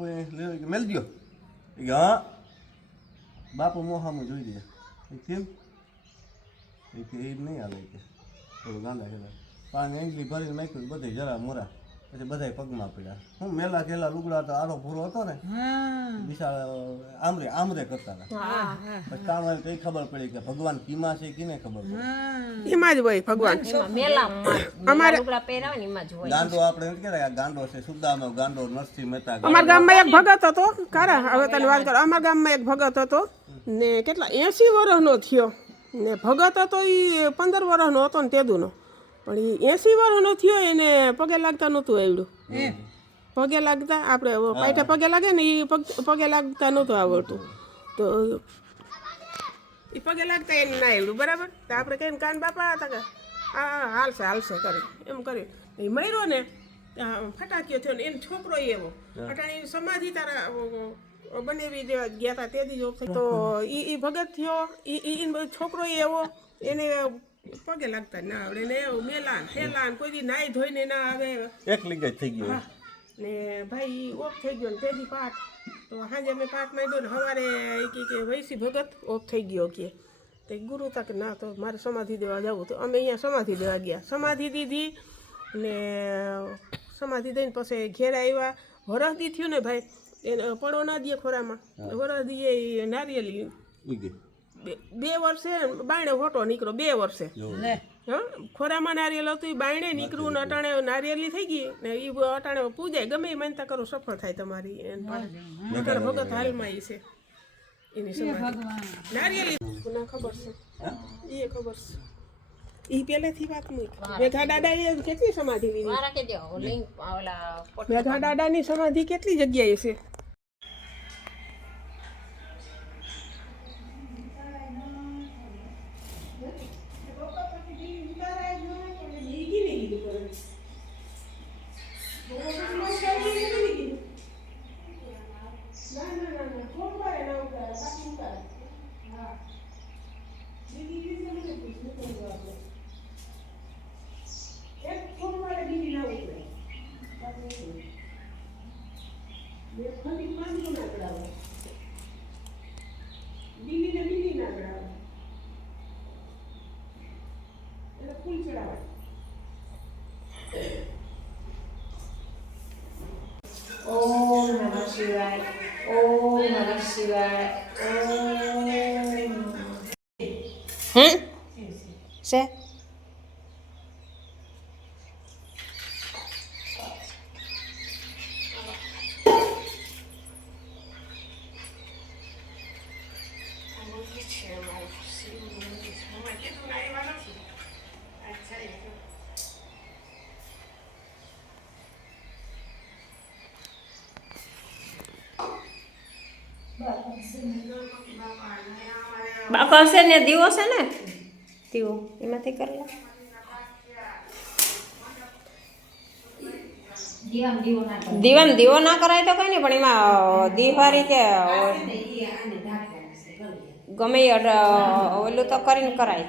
બાપુ મેલ દો કે હા બાપુ મોહામાં જોઈ દે કેમ એ કે એ નહીં આવે કે થોડું ગાંડા ખેલા પાણી એન્જલી ભરીને નાખ્યું બધે જરા મોરા પછી બધા પગમાં પડ્યા હું મેલા ખેલા લુગડા તો આરો પૂરો હતો ને બિચારા આમરે કરતા હતા પછી તાણ કઈ ખબર પડી કે ભગવાન કીમાં છે કીને ખબર પડે એમાં જ હોય ભગવાન અમારે લુગડા પહેરાવે ને એમાં જ હોય ગાંડો આપણે એમ કહેવાય આ ગાંડો છે સુદામો ગાંડો નરસિંહ મહેતા અમારા ગામમાં એક ભગત હતો કારા હવે તને વાત કરો અમારા ગામમાં એક ભગત હતો ને કેટલા 80 વર્ષનો થયો ને ભગત હતો એ 15 વર્ષનો હતો ને તેદુનો પણ એ 80 વર્ષનો થયો એને પગે લાગતા નહોતું આવડ્યું પગે લાગતા આપણે પાયઠા પગે લાગે ને એ પગે લાગતા નહોતું આવડતું તો એ પગે લાગતા એને ના આવડ્યું બરાબર તો આપણે કહીને કાન બાપા હતા કે હા હાલશે કરી એમ કરી એ મર્યો ને ફટાક્યો થયો ને એનો છોકરો એવો અટાણે એની સમાધિ તારા બનેવી દેવા ગયા હતા તે દી તો એ ભગત થયો એ છોકરો એવો એને પગે લાગતા ના આવડે ને મેલાન હેલાન કોઈ દી નાઈ ધોઈને ના આવે એક લીગેજ થઈ ગયો ને ભાઈ ઓફ થઈ ગયો ને તેદી પાઠ તો સાંજે અમે પાઠ માંડ્યો ને સવારે કે વૈસી ભગત ઓફ થઈ ગયો કે તો ગુરુ તક ના તો મારે સમાધિ દેવા જવું તો અમે અહીંયા સમાધિ દેવા ગયા સમાધિ દીધી ને સમાધિ દઈને પછી ઘેર આવ્યા વરસદી થયું ને ભાઈ એને પડો ના દે ખોરામાં વરસદી એ નારિયેલી 2 વર્ષે બાયણે ફોટો નીકળો 2 વર્ષે હા ખોરામાં નારિયેલ હતું એ બાયણે નીકળ્યું ને અટાણે નારિયેલી થઈ ગઈ ને એ અટાણે પૂજાય ગમે એ માનતા કરો સફળ થાય તમારી અટાણે ભગત હાલમાં એ છે એની સમાધિ નારિયેલી ના ખબર છે એ ખબર છે એ પહેલેથી વાત મૂકી મેઘા દાદા એ કેટલી સમાધિ લીધી મેઘા દાદાની સમાધિ કેટલી જગ્યાએ છે ઓમ નમઃ શિવાય ઓમ નમઃ શિવાય છે બાપા હશે ને દીવો છે ને દીવો એમાંથી કરી દીવામાં દીવો ના કરાય તો કઈ નહીં પણ એમાં દીવા રીતે ગમે ઓલું તો કરીને કરાય